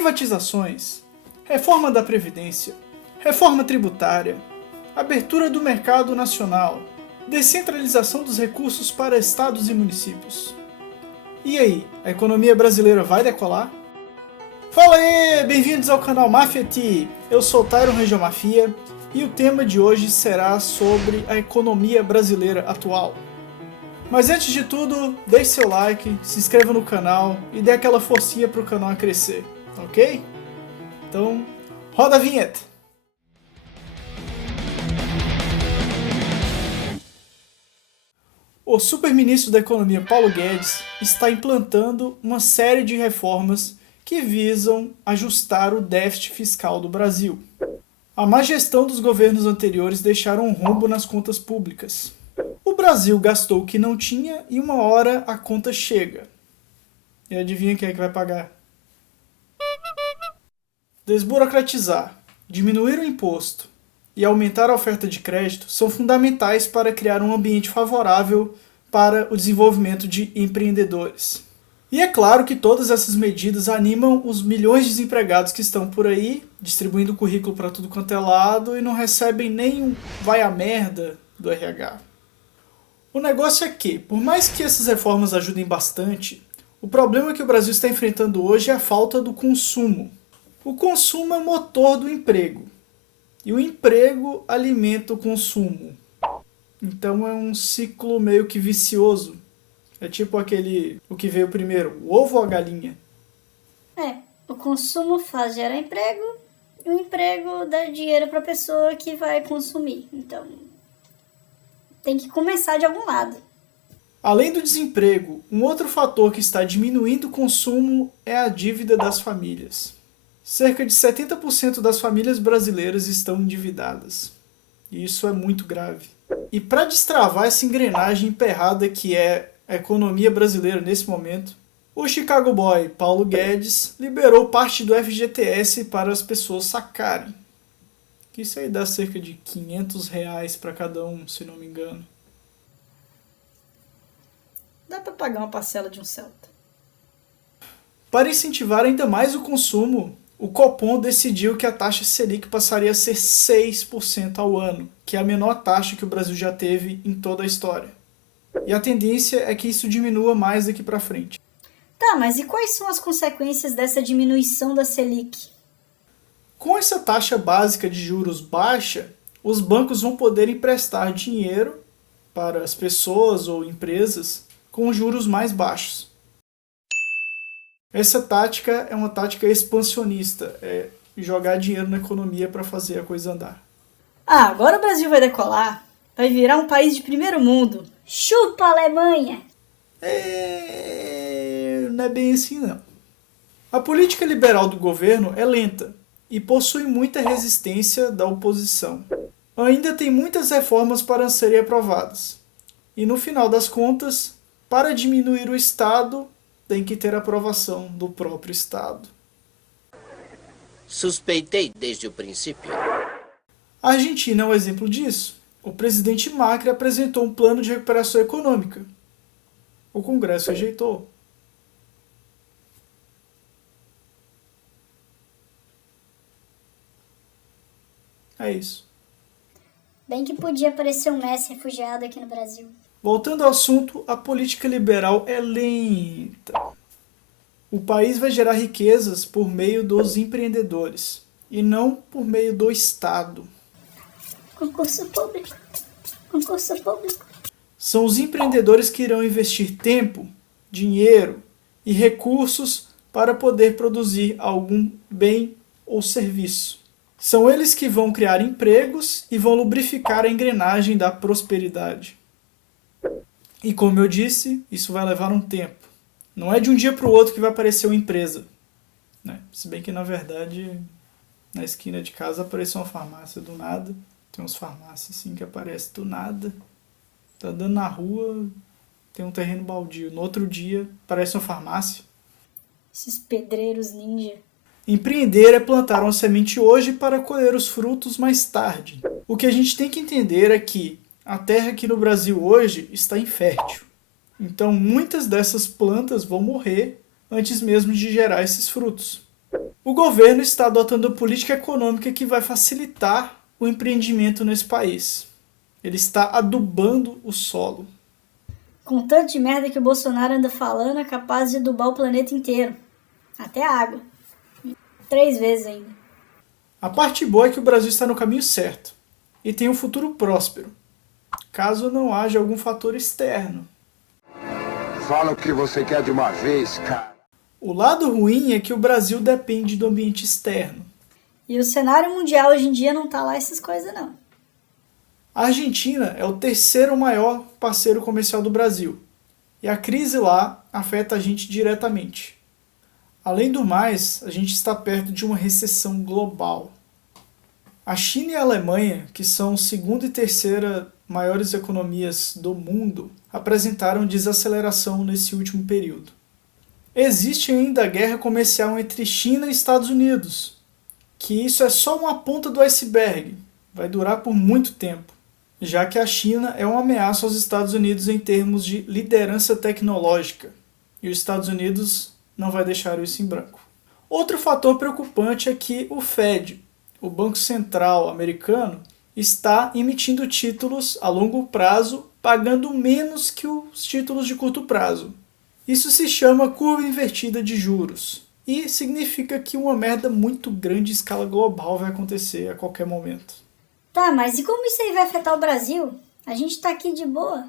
privatizações, reforma da Previdência, reforma tributária, abertura do mercado nacional, descentralização dos recursos para estados e municípios. E aí, a economia brasileira vai decolar? Fala aí, bem-vindos ao canal Mafia T. Eu sou Tyron Região Mafia e o tema de hoje será sobre a economia brasileira atual. Mas antes de tudo, deixe seu like, se inscreva no canal e dê aquela forcinha para o canal crescer, ok? Então, roda a vinheta! O super-ministro da Economia, Paulo Guedes, está implantando uma série de reformas que visam ajustar o déficit fiscal do Brasil. A má gestão dos governos anteriores deixaram um rombo nas contas públicas. O Brasil gastou o que não tinha e uma hora a conta chega. E adivinha quem é que vai pagar? Desburocratizar, diminuir o imposto e aumentar a oferta de crédito são fundamentais para criar um ambiente favorável para o desenvolvimento de empreendedores. E é claro que todas essas medidas animam os milhões de desempregados que estão por aí, distribuindo currículo para tudo quanto é lado e não recebem nem um vai a merda do RH. O negócio é que, por mais que essas reformas ajudem bastante, o problema que o Brasil está enfrentando hoje é a falta do consumo. O consumo é o motor do emprego, e o emprego alimenta o consumo. Então é um ciclo meio que vicioso. É tipo o que veio primeiro, o ovo ou a galinha? O consumo faz gerar emprego, e o emprego dá dinheiro para a pessoa que vai consumir. Então, tem que começar de algum lado. Além do desemprego, um outro fator que está diminuindo o consumo é a dívida das famílias. Cerca de 70% das famílias brasileiras estão endividadas. E isso é muito grave. E para destravar essa engrenagem emperrada que é a economia brasileira nesse momento, o Chicago Boy Paulo Guedes liberou parte do FGTS para as pessoas sacarem. Isso aí dá cerca de R$500 para cada um, se não me engano. Dá para pagar uma parcela de um Celta. Para incentivar ainda mais o consumo, o Copom decidiu que a taxa Selic passaria a ser 6% ao ano, que é a menor taxa que o Brasil já teve em toda a história. E a tendência é que isso diminua mais daqui para frente. Tá, mas e quais são as consequências dessa diminuição da Selic? Com essa taxa básica de juros baixa, os bancos vão poder emprestar dinheiro para as pessoas ou empresas com juros mais baixos. Essa tática é uma tática expansionista, é jogar dinheiro na economia para fazer a coisa andar. Agora o Brasil vai decolar, vai virar um país de primeiro mundo. Chupa a Alemanha! Não é bem assim não. A política liberal do governo é lenta e possui muita resistência da oposição. Ainda tem muitas reformas para serem aprovadas. E no final das contas, para diminuir o Estado, tem que ter aprovação do próprio Estado. Suspeitei desde o princípio. A Argentina é um exemplo disso. O presidente Macri apresentou um plano de recuperação econômica. O Congresso rejeitou. É isso. Bem que podia aparecer um Messi refugiado aqui no Brasil. Voltando ao assunto, a política liberal é lenta. O país vai gerar riquezas por meio dos empreendedores e não por meio do Estado. Concurso público. Concurso público. São os empreendedores que irão investir tempo, dinheiro e recursos para poder produzir algum bem ou serviço. São eles que vão criar empregos e vão lubrificar a engrenagem da prosperidade. E como eu disse, isso vai levar um tempo. Não é de um dia para o outro que vai aparecer uma empresa, né? Se bem que, na verdade, na esquina de casa apareceu uma farmácia do nada. Tem uns farmácias assim que aparecem do nada. Tá andando na rua, tem um terreno baldio. No outro dia, aparece uma farmácia. Esses pedreiros ninja. Empreender é plantar uma semente hoje para colher os frutos mais tarde. O que a gente tem que entender é que a terra aqui no Brasil hoje está infértil. Então muitas dessas plantas vão morrer antes mesmo de gerar esses frutos. O O governo está adotando política econômica que vai facilitar o empreendimento nesse país. Ele está adubando o solo. Com tanto de merda que o Bolsonaro anda falando, é capaz de adubar o planeta inteiro. Até a água. 3 vezes ainda. A parte boa é que o Brasil está no caminho certo e tem um futuro próspero, caso não haja algum fator externo. Fala o que você quer de uma vez, cara. O lado ruim é que o Brasil depende do ambiente externo. E o cenário mundial hoje em dia não tá lá essas coisas, não. A Argentina é o terceiro maior parceiro comercial do Brasil, e a crise lá afeta a gente diretamente. Além do mais, a gente está perto de uma recessão global. A China e a Alemanha, que são segunda e terceira maiores economias do mundo, apresentaram desaceleração nesse último período. Existe ainda a guerra comercial entre China e Estados Unidos, que isso é só uma ponta do iceberg, vai durar por muito tempo, já que a China é uma ameaça aos Estados Unidos em termos de liderança tecnológica, e os Estados Unidos não vai deixar isso em branco. Outro fator preocupante é que o Fed, o Banco Central americano, está emitindo títulos a longo prazo, pagando menos que os títulos de curto prazo. Isso se chama curva invertida de juros, e significa que uma merda muito grande em escala global vai acontecer a qualquer momento. Tá, mas e como isso aí vai afetar o Brasil? A gente tá aqui de boa.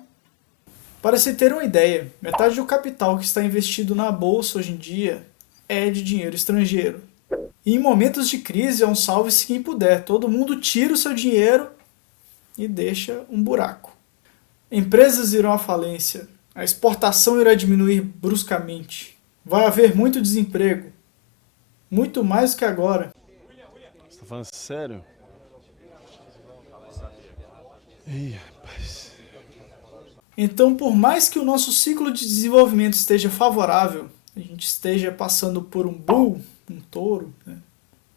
Para se ter uma ideia, metade do capital que está investido na bolsa hoje em dia é de dinheiro estrangeiro. E em momentos de crise é um salve-se quem puder. Todo mundo tira o seu dinheiro e deixa um buraco. Empresas irão à falência. A exportação irá diminuir bruscamente. Vai haver muito desemprego. Muito mais do que agora. Você tá falando sério? Ih, rapaz. Então, por mais que o nosso ciclo de desenvolvimento esteja favorável, a gente esteja passando por um bull, um touro, né,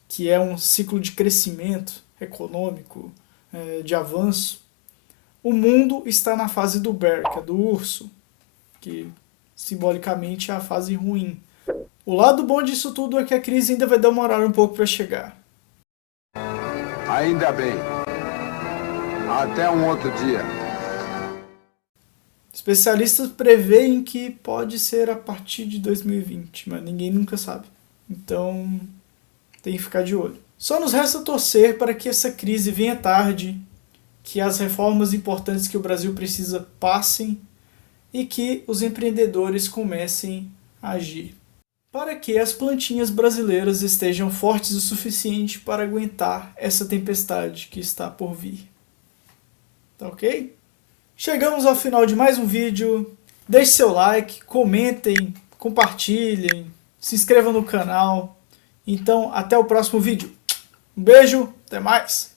que é um ciclo de crescimento econômico, de avanço, o mundo está na fase do bear, que é do urso, que simbolicamente é a fase ruim. O lado bom disso tudo é que a crise ainda vai demorar um pouco para chegar. Ainda bem. Até um outro dia. Especialistas preveem que pode ser a partir de 2020, mas ninguém nunca sabe. Então, tem que ficar de olho. Só nos resta torcer para que essa crise venha tarde, que as reformas importantes que o Brasil precisa passem e que os empreendedores comecem a agir, para que as plantinhas brasileiras estejam fortes o suficiente para aguentar essa tempestade que está por vir. Tá ok? Chegamos ao final de mais um vídeo. Deixe seu like, comentem, compartilhem, se inscrevam no canal. Então, até o próximo vídeo. Um beijo, até mais!